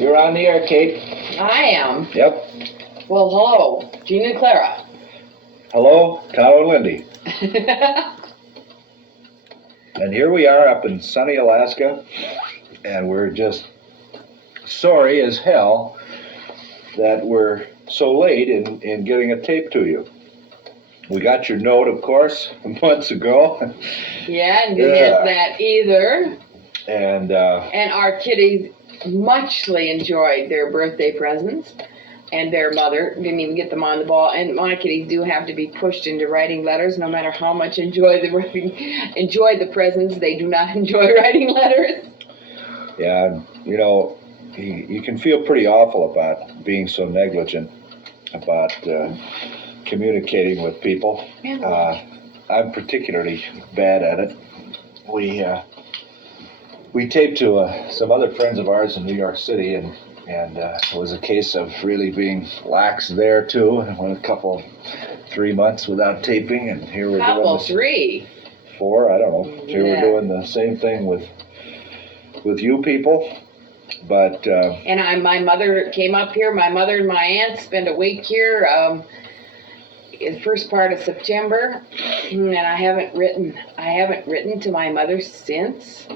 You're on the air, Kate. I am. Yep. Well, hello, Gene and Clara. Hello, Tyler and Lindy. And here we are up in sunny Alaska, and we're just sorry as hell that we're so late in getting a tape to you. We got your note, of course, months ago. Yeah, and didn't get that either. And our kiddies muchly enjoyed their birthday presents, and their mother didn't even get them on the ball. And my kiddies do have to be pushed into writing letters, no matter how much enjoy the presents. They do not enjoy writing letters. Yeah, you know, you can feel pretty awful about being so negligent about communicating with people. I'm particularly bad at it. We taped to some other friends of ours in New York City, and it was a case of really being lax there too. And went a 3 months without taping, and here we're doing this. 3. 4, I don't know. Here we're doing the same thing with you people, but. And my mother came up here. My mother and my aunt spent a week here. In the first part of September, and I haven't written to my mother since.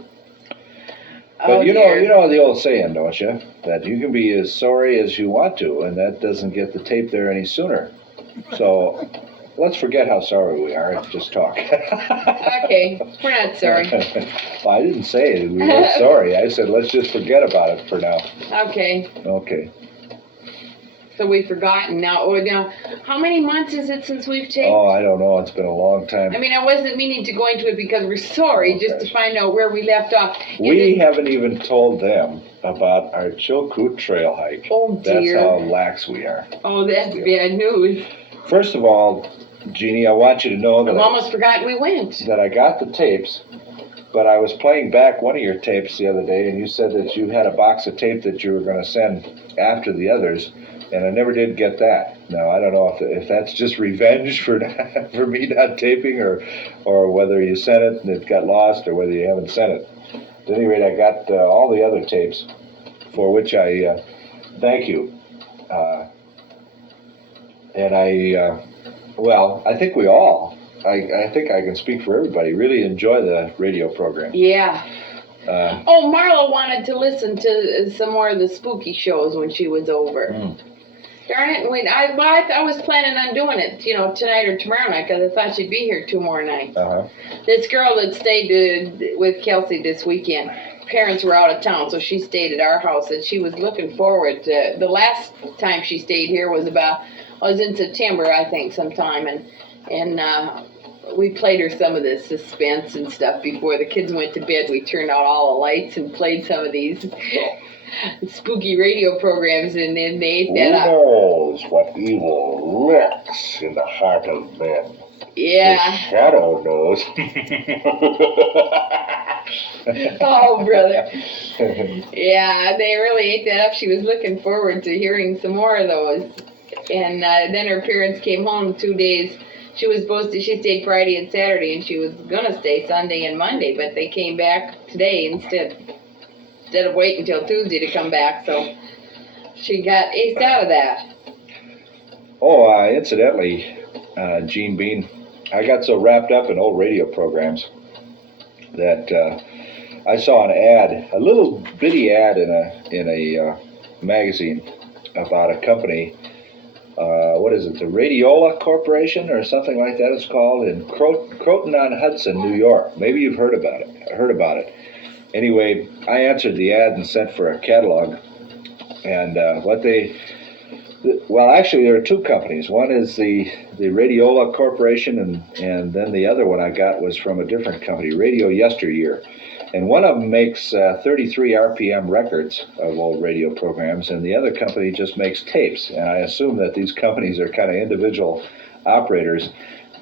But you know the old saying, don't you? That you can be as sorry as you want to, and that doesn't get the tape there any sooner. So let's forget how sorry we are and just talk. Okay, we're not sorry. Well, I didn't say we weren't sorry. I said let's just forget about it for now. Okay. Okay. So we've forgotten now. Now, how many months is it since we've taped? Oh, I don't know. It's been a long time. I mean, I wasn't meaning to go into it because we're sorry, just to find out where we left off. We haven't even told them about our Chilkoot Trail hike. Oh, dear. That's how lax we are. Oh, that's bad news. First of all, Jeannie, I want you to know that I've almost forgotten we went. That I got the tapes, but I was playing back one of your tapes the other day, and you said that you had a box of tape that you were going to send after the others. And I never did get that. Now, I don't know if that's just revenge for me not taping, or whether you sent it and it got lost, or whether you haven't sent it. At any rate, I got all the other tapes, for which I thank you. And I think we all, I think I can speak for everybody, really enjoy the radio program. Yeah. Marla wanted to listen to some more of the spooky shows when she was over. Darn it, I was planning on doing it, tonight or tomorrow night, because I thought she'd be here 2 more nights. Uh-huh. This girl that stayed with Kelsey this weekend, parents were out of town, so she stayed at our house, and she was looking forward to, the last time she stayed here was in September, I think, sometime, and we played her some of the suspense and stuff before the kids went to bed. We turned out all the lights and played some of these spooky radio programs, and then they ate that up. Who knows what evil lurks in the heart of men? Yeah. The shadow knows. Oh, brother. Yeah, they really ate that up. She was looking forward to hearing some more of those. And then her parents came home 2 days. She stayed Friday and Saturday, and she was going to stay Sunday and Monday, but they came back today instead of waiting until Tuesday to come back, so she got aced out of that. Oh, incidentally, Gene Bean, I got so wrapped up in old radio programs that I saw an ad, a little bitty ad in a magazine about a company. What is it? The Radiola Corporation or something like that it's called, in Croton-on-Hudson, New York. Maybe you've heard about it. Anyway, I answered the ad and sent for a catalog. And actually there are 2 companies. One is the Radiola Corporation, and then the other one I got was from a different company, Radio Yesteryear. And one of them makes 33 RPM records of old radio programs, and the other company just makes tapes. And I assume that these companies are kind of individual operators,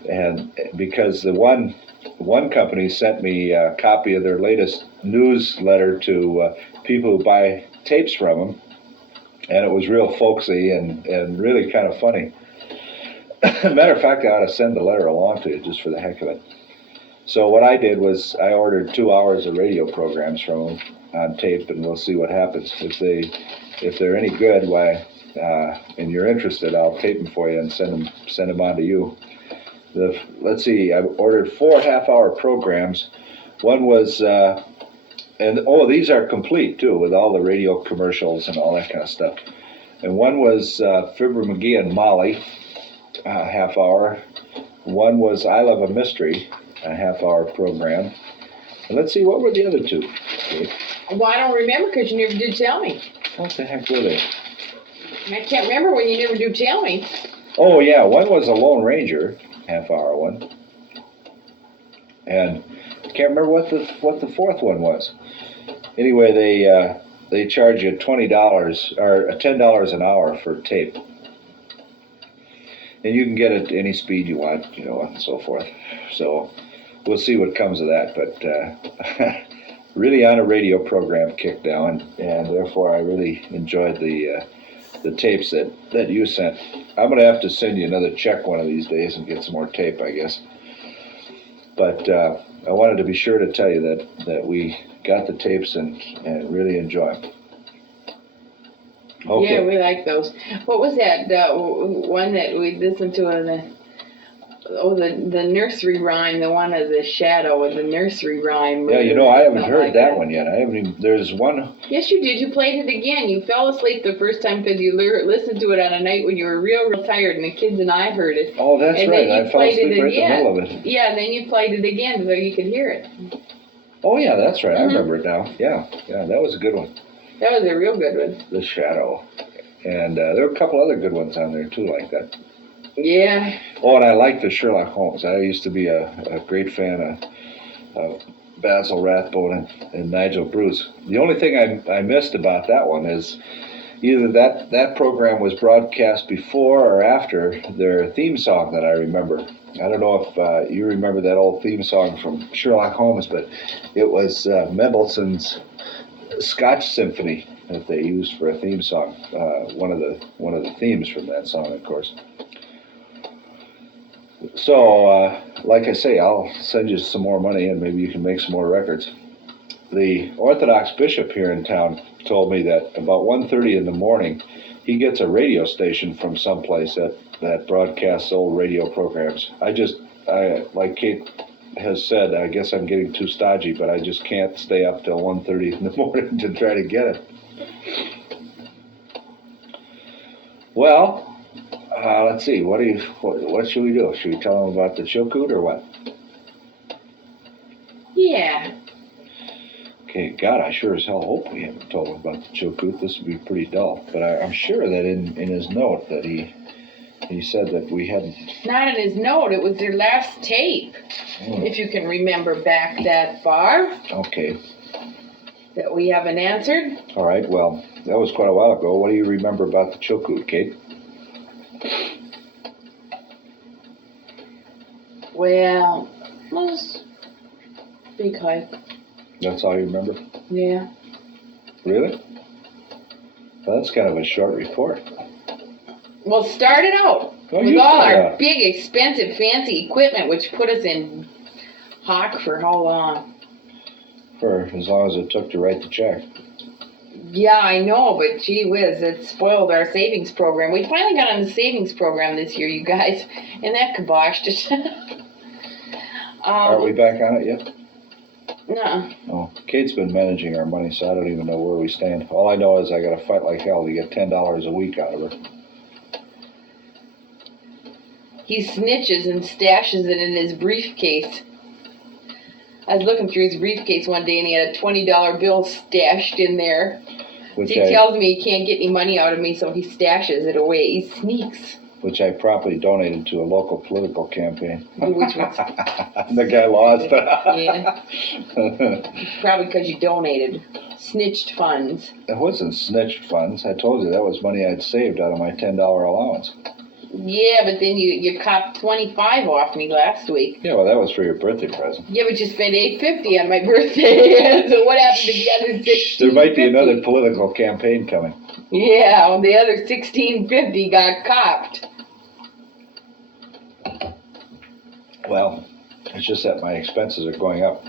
and because the one company sent me a copy of their latest newsletter to people who buy tapes from them, and it was real folksy and really kind of funny. Matter of fact, I ought to send the letter along to you just for the heck of it. So what I did was I ordered 2 hours of radio programs from them on tape, and we'll see what happens. If if they're any good, why, and you're interested, I'll tape them for you and send them on to you. Let's see, I ordered 4 half-hour programs. One was, these are complete too, with all the radio commercials and all that kind of stuff. And one was Fibber McGee and Molly, half hour. One was I Love a Mystery, a half-hour program. And let's see, what were the other two? Okay. Well, I don't remember because you never did tell me. What the heck were they? I can't remember when you never do tell me. Oh yeah, one was a Lone Ranger, half-hour one. And I can't remember what the fourth one was. Anyway, they charge you $20 or $10 an hour for tape. And you can get it any speed you want, and so forth. So we'll see what comes of that. But really on a radio program kick down, and therefore I really enjoyed the tapes that you sent. I'm going to have to send you another check one of these days and get some more tape, I guess. But I wanted to be sure to tell you that we got the tapes and really enjoy them. Okay. Yeah, we like those. What was that one that we listened to? The nursery rhyme, the one of the shadow of the nursery rhyme. Yeah, I haven't heard that one yet. I haven't even. There's one. Yes, you did. You played it again. You fell asleep the first time because you listened to it on a night when you were real tired, and the kids and I heard it. Oh, that's and right. Then I fell asleep right in the middle of it. Yeah, and then you played it again so you could hear it. Oh yeah, that's right. Mm-hmm. I remember it now. Yeah, that was a good one. That was a real good one. The Shadow. And there were a couple other good ones on there, too, like that. Yeah. Oh, and I like the Sherlock Holmes. I used to be a great fan of Basil Rathbone and Nigel Bruce. The only thing I missed about that one is either that program was broadcast before or after their theme song that I remember. I don't know if you remember that old theme song from Sherlock Holmes, but it was Mendelssohn's Scotch Symphony that they used for a theme song. One of the themes from that song, of course. So, like I say, I'll send you some more money, and maybe you can make some more records. The Orthodox bishop here in town told me that about 1:30 in the morning, he gets a radio station from someplace that broadcasts old radio programs. I like Kate has said, I guess I'm getting too stodgy, but I just can't stay up till 1:30 in the morning to try to get it. Well, let's see. What should we do? Should we tell them about the Chilkoot or what? Yeah. Okay, God, I sure as hell hope we haven't told him about the Chilkoot. This would be pretty dull. But I'm sure that in his note that he said that we hadn't. Not in his note. It was their last tape. If you can remember back that far. Okay. That we haven't answered. All right. Well, that was quite a while ago. What do you remember about the Chilkoot, Kate? Well, it was big hike. That's all you remember? Yeah. Really? Well, that's kind of a short report. Well, start it out with all our big, expensive, fancy equipment, which put us in hock for how long? For as long as it took to write the check. Yeah, I know, but gee whiz, it spoiled our savings program. We finally got on the savings program this year, you guys, and that kiboshed it. Are we back on it yet? No. Oh, Kate's been managing our money, so I don't even know where we stand. All I know is I got to fight like hell to get $10 a week out of her. He snitches and stashes it in his briefcase. I was looking through his briefcase one day and he had a $20 bill stashed in there. He tells me he can't get any money out of me, so he stashes it away. He sneaks. Which I promptly donated to a local political campaign. Which was... The guy lost. Yeah. Probably because you donated. Snitched funds. It wasn't snitched funds. I told you that was money I'd saved out of my $10 allowance. Yeah, but then you copped $25 off me last week. Yeah, well, that was for your birthday present. Yeah, but you spent $8.50 on my birthday. So what happened to the other $16.50? There might be another political campaign coming. Yeah, well, the other $16.50 got copped. Well, it's just that my expenses are going up.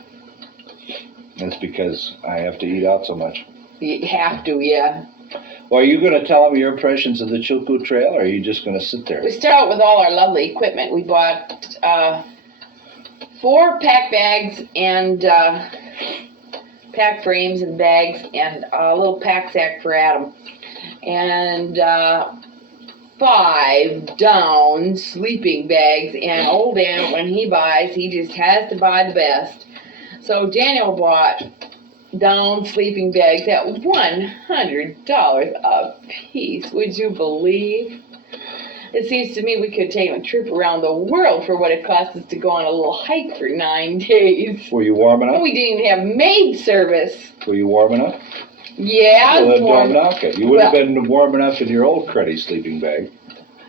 That's because I have to eat out so much. You have to, yeah. Well, are you going to tell them your impressions of the Chilkoot Trail, or are you just going to sit there? We start out with all our lovely equipment. We bought 4 pack bags and pack frames and bags and a little pack sack for Adam. And 5 down sleeping bags. And old Dan, when he buys, he just has to buy the best. So Daniel bought down sleeping bags at $100 a piece. Would you believe? It seems to me we could take a trip around the world for what it cost us to go on a little hike for 9 days. Were you warm enough? We didn't even have maid service. Were you warm enough? Yeah, well, then warm. don't knock it. You would have been warm enough in your old cruddy sleeping bag.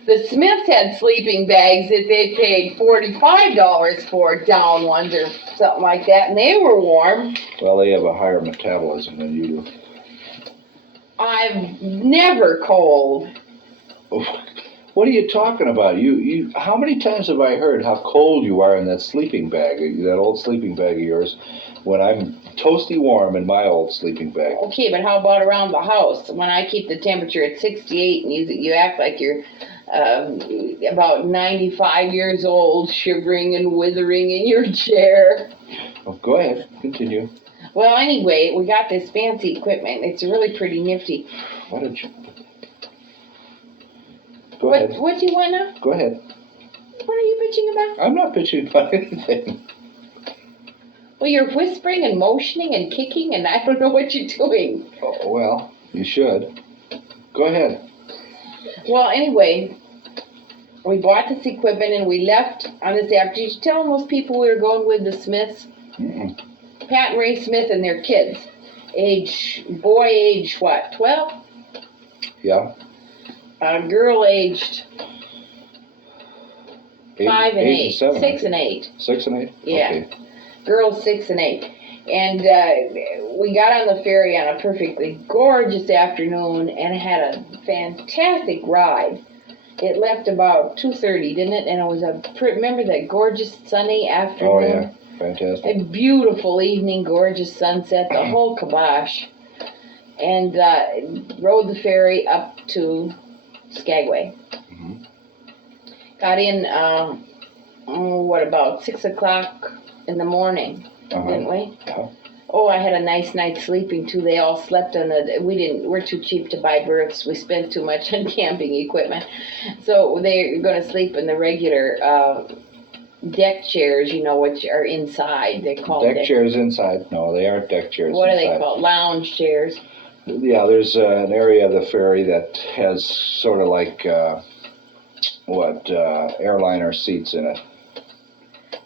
The Smiths had sleeping bags that they paid $45 for, down ones or something like that, and they were warm. Well, they have a higher metabolism than you do. I'm never cold. What are you talking about? You. How many times have I heard how cold you are in that sleeping bag, that old sleeping bag of yours, when I'm toasty warm in my old sleeping bag? Okay, but how about around the house? When I keep the temperature at 68 and you act like you're about 95 years old, shivering and withering in your chair. Oh, go ahead. Continue. Well, anyway, we got this fancy equipment. It's really pretty nifty. Why don't you... Go ahead. What do you want now? Go ahead. What are you bitching about? I'm not bitching about anything. Well, you're whispering and motioning and kicking, and I don't know what you're doing. Oh, well, you should. Go ahead. Well, anyway, we bought this equipment and we left on this after. Did you tell those people we were going with, the Smiths? Mm-mm. Pat and Ray Smith and their kids. Boy age what, 12? Yeah. Girl aged 5 and 8. 7, 6 and 8. 6 and 8? Yeah. Okay. Girls 6 and 8. And we got on the ferry on a perfectly gorgeous afternoon and had a fantastic ride. It left about 2:30, didn't it? And it was remember that gorgeous sunny afternoon? Oh, yeah. Fantastic. A beautiful evening, gorgeous sunset, the whole kibosh. And rode the ferry up to Skagway. Mm-hmm. Got in, about 6 o'clock in the morning, didn't we? Yeah. Oh, I had a nice night sleeping too. They all slept on we're too cheap to buy berths. We spent too much on camping equipment. So they're going to sleep in the regular deck chairs, which are inside. They're called deck chairs inside. No, they aren't deck chairs What inside. are they called? Lounge chairs. Yeah, there's an area of the ferry that has sort of like, airliner seats in it.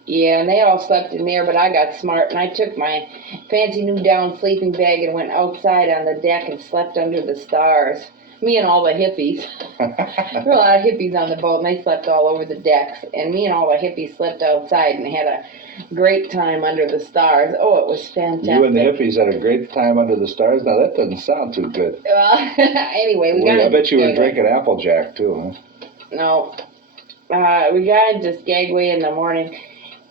Yeah, and they all slept in there, but I got smart, and I took my fancy new down sleeping bag and went outside on the deck and slept under the stars. Me and all the hippies. There were a lot of hippies on the boat, and they slept all over the decks. And me and all the hippies slept outside and had a great time under the stars. Oh, it was fantastic. You and the hippies had a great time under the stars? Now, that doesn't sound too good. Anyway, we got I bet you were Skagway. drinking Applejack, too, huh? No. We got into Skagway in the morning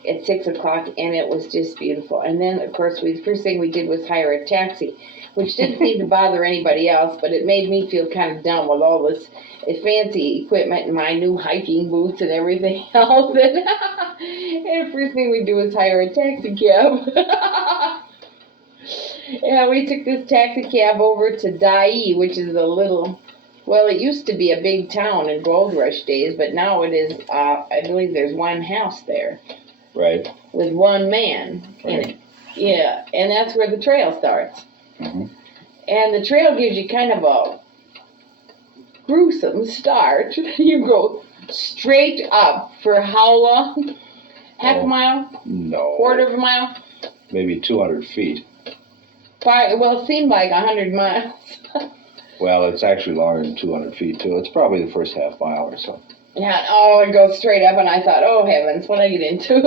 at 6 o'clock, and it was just beautiful. And then, of course, the first thing we did was hire a taxi, which didn't seem to bother anybody else, but it made me feel kind of dumb with all this fancy equipment and my new hiking boots and everything else. And the first thing we do was hire a taxi cab. Yeah, we took this taxi cab over to Dyea, which is it used to be a big town in gold rush days, but now it is, I believe there's one house there. Right. With one man in it. Yeah, and that's where the trail starts. Mm-hmm. And the trail gives you kind of a gruesome start. You go straight up for how long? Half a mile? No. Quarter of a mile? Maybe 200 feet. Well, it seemed like 100 miles. Well, it's actually longer than 200 feet, too. It's probably the first half mile or so. Yeah, it goes straight up, and I thought, oh heavens, what did I get into?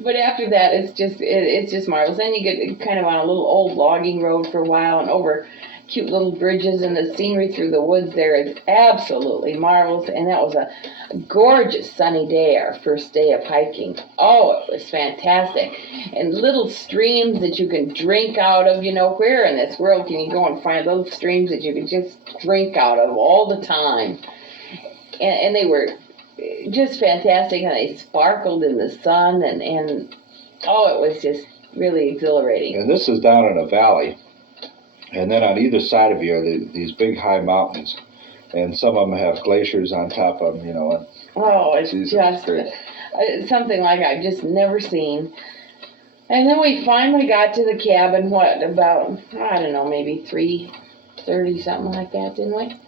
But after that, it's just marvelous. Then you get kind of on a little old logging road for a while, and over cute little bridges, and the scenery through the woods there is absolutely marvelous. And that was a gorgeous sunny day, our first day of hiking. Oh, it was fantastic. And little streams that you can drink out of. Where in this world can you go and find little streams that you can just drink out of all the time? And they were just fantastic, and they sparkled in the sun, and oh, it was just really exhilarating. And this is down in a valley. And then on either side of you are these big high mountains, and some of them have glaciers on top of them, And oh, it's just something like I've just never seen. And then we finally got to the cabin, about, I don't know, maybe 3:30, something like that, didn't we?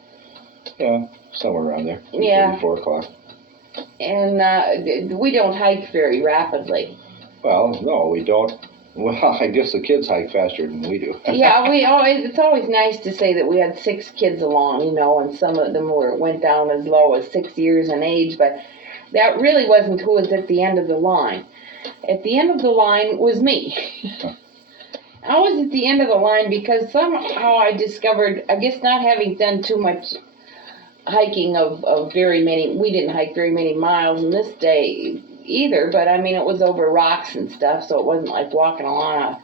Yeah, somewhere around there. Yeah. 4 o'clock. And we don't hike very rapidly. Well, no, we don't. Well, I guess the kids hike faster than we do. Yeah, it's always nice to say that we had 6 kids along, and some of them went down as low as 6 years in age, but that really wasn't who was at the end of the line. At the end of the line was me. I was at the end of the line because somehow I discovered, I guess not having done too much hiking of very many, we didn't hike very many miles in this day either, but I mean, it was over rocks and stuff, so it wasn't like walking along a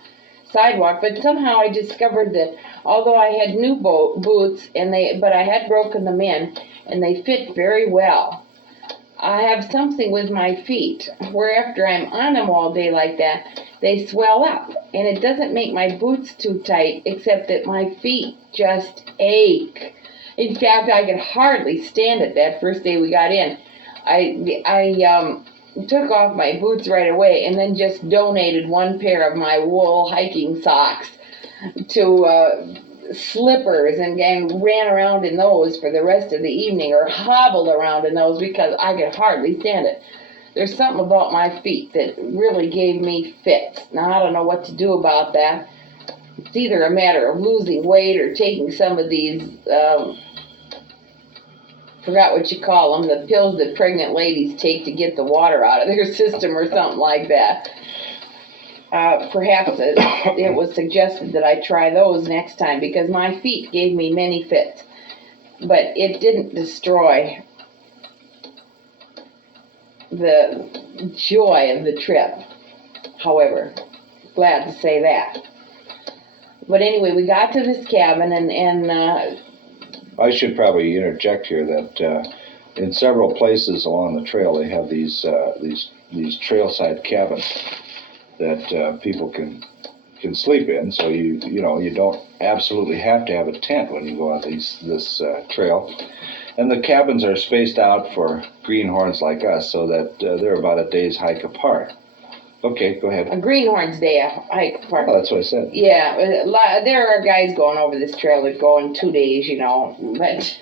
sidewalk. But somehow I discovered that although I had new boots, but I had broken them in, and they fit very well, I have something with my feet where after I'm on them all day like that, they swell up, and it doesn't make my boots too tight, except that my feet just ache. In fact, I could hardly stand it that first day we got in. I took off my boots right away and then just donated one pair of my wool hiking socks to slippers and ran around in those for the rest of the evening, or hobbled around in those, because I could hardly stand it. There's something about my feet that really gave me fits. Now, I don't know what to do about that. It's either a matter of losing weight or taking some of these, forgot what you call them, the pills that pregnant ladies take to get the water out of their system or something like that. Perhaps it was suggested that I try those next time, because my feet gave me many fits, but it didn't destroy the joy of the trip. However, glad to say that. But anyway, we got to this cabin, and I should probably interject here that in several places along the trail they have these trailside cabins that people can sleep in. So you don't absolutely have to have a tent when you go on this trail. And the cabins are spaced out for greenhorns like us, so that they're about a day's hike apart. Okay, go ahead. A greenhorn's day hike apart. Oh, that's what I said. Yeah, there are guys going over this trail that go in 2 days, but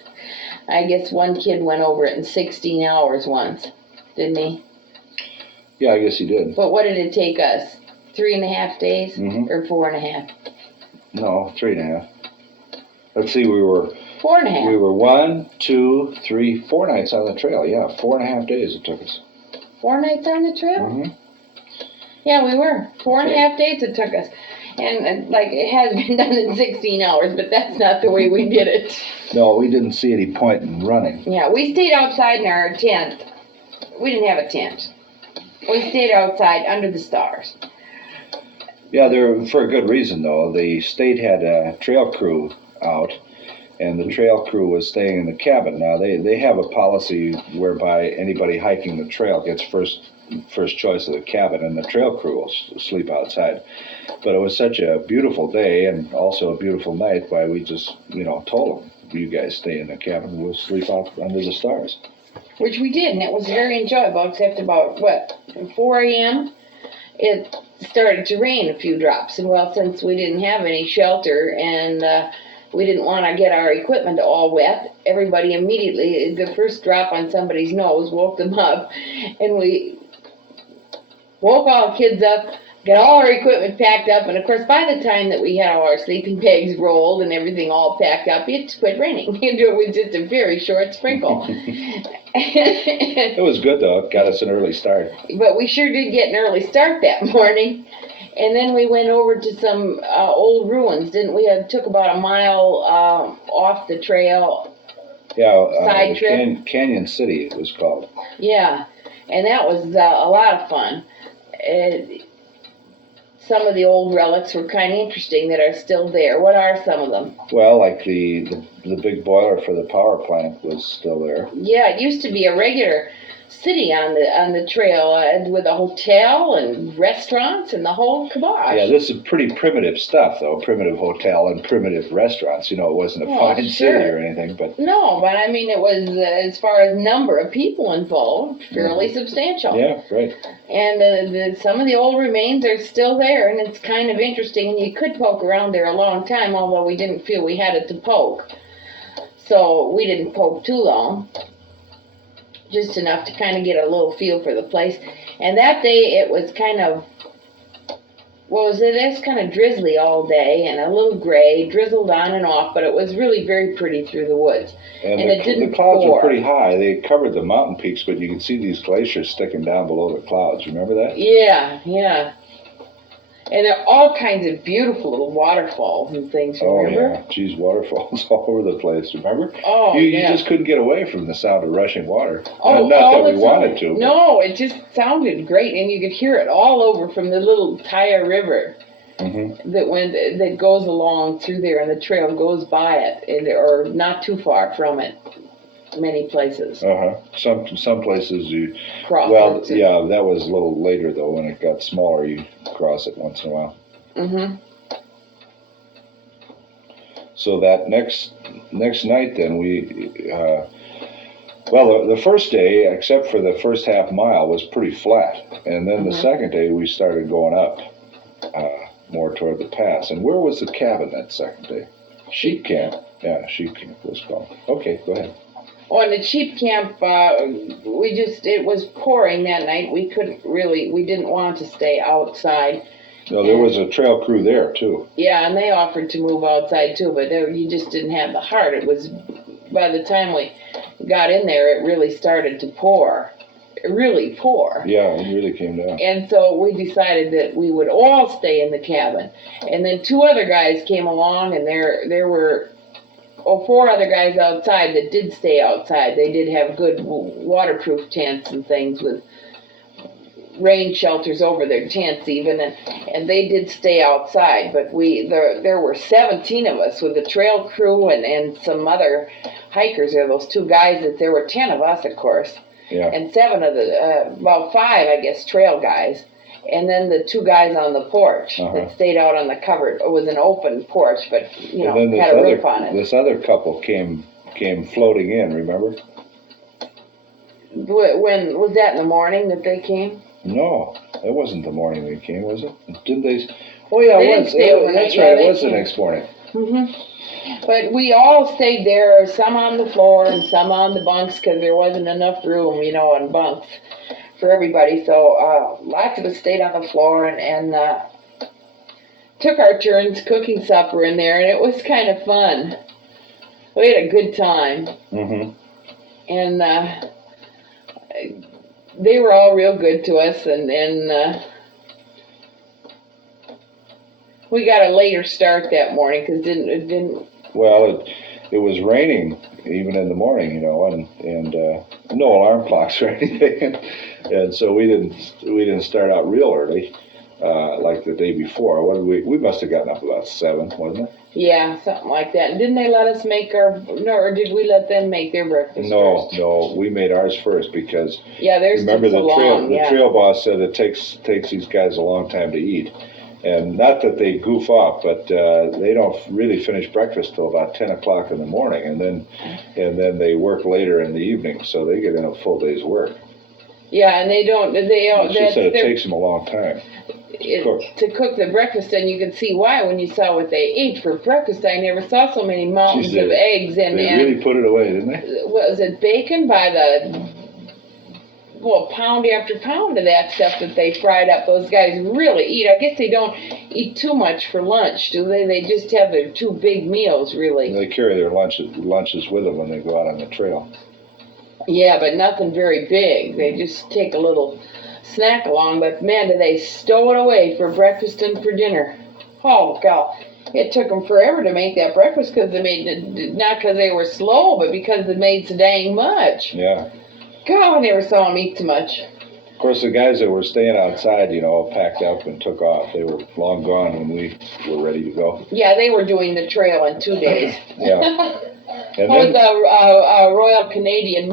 I guess one kid went over it in 16 hours once, didn't he? Yeah, I guess he did. But what did it take us? 3.5 days? Mm-hmm. Or 4.5? No, 3.5. Let's see, we were 4.5. We were 1, 2, 3, 4 nights on the trail. Yeah, 4.5 days it took us. 4 nights on the trail? Mm-hmm. Yeah, we were. 4.5 days it took us. And it has been done in 16 hours, but that's not the way we did it. No, we didn't see any point in running. Yeah, we stayed outside in our tent. We didn't have a tent. We stayed outside under the stars. Yeah, for a good reason, though. The state had a trail crew out, and the trail crew was staying in the cabin. Now, they have a policy whereby anybody hiking the trail gets first choice of the cabin, and the trail crew will sleep outside. But it was such a beautiful day and also a beautiful night, why we just, told them, you guys stay in the cabin, we'll sleep out under the stars. Which we did, and it was very enjoyable, except about, 4 a.m., it started to rain a few drops. And well, since we didn't have any shelter and we didn't want to get our equipment all wet, everybody immediately, the first drop on somebody's nose woke them up, and we woke all the kids up, got all our equipment packed up, and of course by the time that we had all our sleeping bags rolled and everything all packed up, it quit raining. It was just a very short sprinkle. It was good, though. It got us an early start. But we sure did get an early start that morning. And then we went over to some old ruins, didn't we? It took about a mile off the trail. Yeah, Side trip. Canyon City it was called. Yeah, and that was a lot of fun. Some of the old relics were kind of interesting that are still there. What are some of them? Well, like the big boiler for the power plant was still there. Yeah, it used to be a regular city on the trail with a hotel and restaurants and the whole kibosh. Yeah, this is pretty primitive stuff, though. Primitive hotel and primitive restaurants. You know, it wasn't a fine city or anything, but... No, but I mean, it was, as far as number of people involved, fairly substantial. Yeah, right. And some of the old remains are still there, and it's kind of interesting, and you could poke around there a long time, although we didn't feel we had it to poke. So we didn't poke too long. Just enough to kind of get a little feel for the place. And that day it was kind of, it's kind of drizzly all day and a little gray, drizzled on and off, but it was really very pretty through the woods. And it didn't the clouds pour. were pretty high. They covered the mountain peaks, but you could see these glaciers sticking down below the clouds. Remember that? Yeah, yeah. And there are all kinds of beautiful little waterfalls and things, remember? Oh, yeah. Geez, waterfalls all over the place, remember? Oh, You just couldn't get away from the sound of rushing water. Oh, not all that the we time. wanted to. No, it just sounded great, and you could hear it all over from the little Taya River that goes along through there, and the trail goes by it, or not too far from it. Many places. Some places you cross. Well, yeah, that was a little later though. When it got smaller, you cross it once in a while. So that next night, then we, the first day, except for the first half mile, was pretty flat, and then the second day we started going up more toward the pass. And where was the cabin that second day? Sheep camp. Yeah, sheep camp was called. Okay, go ahead. On the sheep camp, it was pouring that night. We didn't want to stay outside. No, there was a trail crew there, too. Yeah, and they offered to move outside, too, but you just didn't have the heart. It was, by the time we got in there, it really started to pour. Really pour. Yeah, it really came down. And so we decided that we would all stay in the cabin. And then two other guys came along, and there were... four other guys outside that did stay outside. They did have good waterproof tents and things with rain shelters over their tents even, and they did stay outside. But there were 17 of us with the trail crew and some other hikers. There were those two guys. There were 10 of us, of course, and 7 of about 5, I guess, trail guys. And then the two guys on the porch that stayed out on the covered. It was an open porch, but had a roof on it. This other couple came floating in. Remember? When was that in the morning that they came? No, it wasn't the morning they came, was it? Didn't they? Oh yeah, it was. That's right. It was the next morning. But we all stayed there. Some on the floor and some on the bunks because there wasn't enough room, on bunks for everybody, so lots of us stayed on the floor and took our turns cooking supper in there, and it was kind of fun. We had a good time. And they were all real good to us, and we got a later start that morning because it didn't. Well, it was raining even in the morning, and no alarm clocks or anything, and so we didn't start out real early, like the day before. What did we must have gotten up about 7, wasn't it? Yeah, something like that. And didn't they let us make or did we let them make their breakfast first? No, we made ours first because theirs remember took so long. The trail boss said it takes these guys a long time to eat. And not that they goof off, but they don't really finish breakfast till about 10 o'clock in the morning, and then they work later in the evening, so they get in a full day's work. Yeah, and they don't. She said it takes them a long time to cook the breakfast, and you can see why when you saw what they ate for breakfast. I never saw so many mountains of eggs and they really put it away, didn't they? Was it bacon by the? Well, pound after pound of that stuff that they fried up. Those guys really eat. I guess they don't eat too much for lunch, do they? They just have their 2 big meals, really. They carry their lunches with them when they go out on the trail. Yeah, but nothing very big. They just take a little snack along, but man, did they stow it away for breakfast and for dinner. Oh, God. It took them forever to make that breakfast because they made, not because they were slow, but because they made so dang much. Yeah. God, I never saw them eat so much. Of course, the guys that were staying outside, packed up and took off. They were long gone when we were ready to go. Yeah, they were doing the trail in 2 days. Yeah. And That was then, a Royal Canadian.